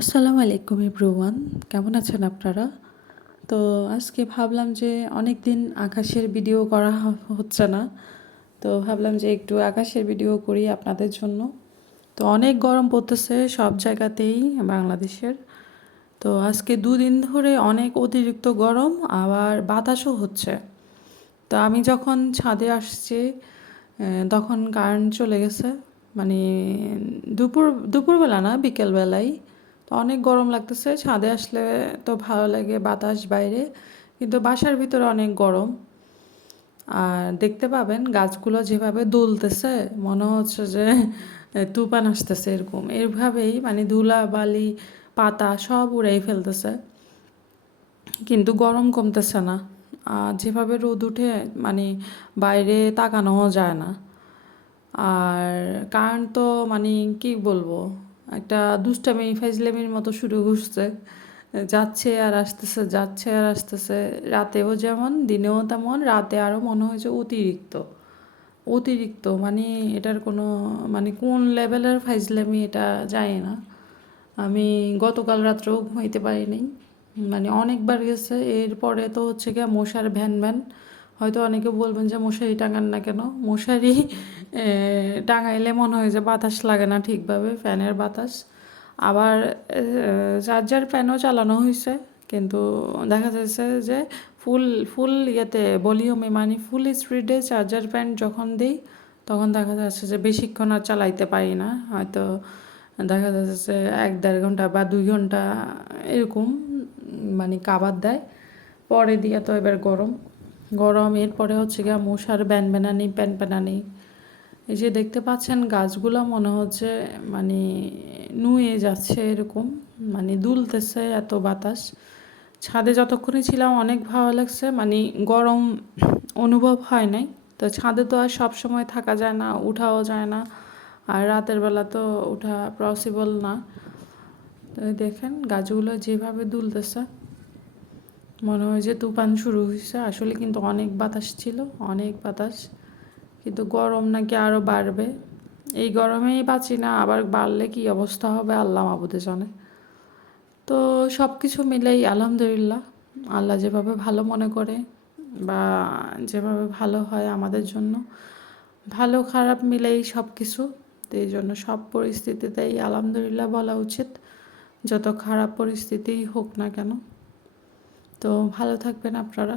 আসসালামু আলাইকুম এভরিওয়ান। কেমন আছেন আপনারা? তো আজকে ভাবলাম যে অনেক দিন আকাশের ভিডিও করা হচ্ছে না। তো ভাবলাম যে একটু আকাশের ভিডিও করি আপনাদের জন্য। তো অনেক গরম পড়তেছে সব জায়গাতেই বাংলাদেশের। তো আজকে দুদিন ধরে অনেক অতিরিক্ত গরম, আবার বাতাসও হচ্ছে। তো আমি যখন ছাদে আসছি তখন কারেন্ট চলে গেছে। মানে দুপুর, দুপুরবেলা না, বিকেলবেলায়। তো অনেক গরম লাগতেছে, ছাদে আসলে তো ভালো লাগে বাতাস বাইরে, কিন্তু বাসার ভিতরে অনেক গরম। আর দেখতে পাবেন গাছগুলো যেভাবে দুলতেছে, মনে হচ্ছে যে তুফান আসতেছে এরকম। এভাবেই মানে ধুলা বালি পাতা সব উড়াই ফেলতেছে, কিন্তু গরম কমতেছে না। আর যেভাবে রোদ উঠে মানে বাইরে তাকানোও যায় না। আর কারেন্ট তো মানে কি বলব? একটা দুষ্টামি ফাইজলামির মতো শুরু করছে। যাচ্ছে আর আসতেছে, যাচ্ছে আর আসতেছে। রাতেও যেমন, দিনেও তেমন, রাতে আরও মনে হয়েছে অতিরিক্ত। অতিরিক্ত মানে এটার কোনো মানে কোন লেভেলের ফাইজলামি এটা যায় না। আমি গতকাল রাত্রেও ঘুমাইতে পারিনি। মানে অনেকবার গেছে, এরপরে তো হচ্ছে গিয়ে মশার ভ্যান ভ্যান হয়তো অনেকে বলবেন যে মশারি টাঙান না কেন? মশারি টাঙাইলে মনে হয় যে বাতাস লাগে না ঠিকভাবে, ফ্যানের বাতাস। আবার চার্জার ফ্যানও চালানো হয়েছে কিন্তু দেখা যাচ্ছে যে ফুল ফুল ইয়েতে, ভলিউমে মানে ফুল স্পিডে চার্জার ফ্যান যখন দিই, তখন দেখা যাচ্ছে যে বেশিক্ষণ আর চালাইতে পারি না। হয়তো দেখা যাচ্ছে এক দেড় ঘণ্টা বা দুই ঘণ্টা এরকম মানে কাবার দেয়। পরে দিয়ে তো এবার গরম। গরম, এরপরে হচ্ছে গিয়ে মশার ব্যান ব্যানানি প্যান প্যানানি এই যে দেখতে পাচ্ছেন, গাছগুলো মনে হচ্ছে মানে নুয়ে যাচ্ছে এরকম মানে দুলতেছে এত বাতাস। ছাদে যতক্ষণই ছিলাম অনেক ভালো লাগছে মানে গরম অনুভব হয় নাই। তো ছাদে তো আর সব সময় থাকা যায় না, উঠাও যায় না, আর রাতের বেলা তো ওঠা পসিবল না। তো দেখেন, গাছগুলো যেভাবে দুলতেছে। মনে হয় যে তুফান শুরু হয়েছে। আসলে কিন্তু অনেক বাতাস ছিল, অনেক বাতাস। কিন্তু গরম নাকি আরও বাড়বে। এই গরমেই বাঁচি না, আবার বাড়লে কি অবস্থা হবে আল্লাহ মাবুদে জানে। তো সব কিছু মিলেই আলহামদুলিল্লাহ, আল্লাহ যেভাবে ভালো মনে করে বা যেভাবে ভালো হয় আমাদের জন্য, ভালো খারাপ মিলেই সব কিছু তো এই জন্য সব পরিস্থিতিতেই আলহামদুলিল্লাহ বলা উচিত, যত খারাপ পরিস্থিতিই হোক না কেন। তো ভালো থাকবেন আপনারা।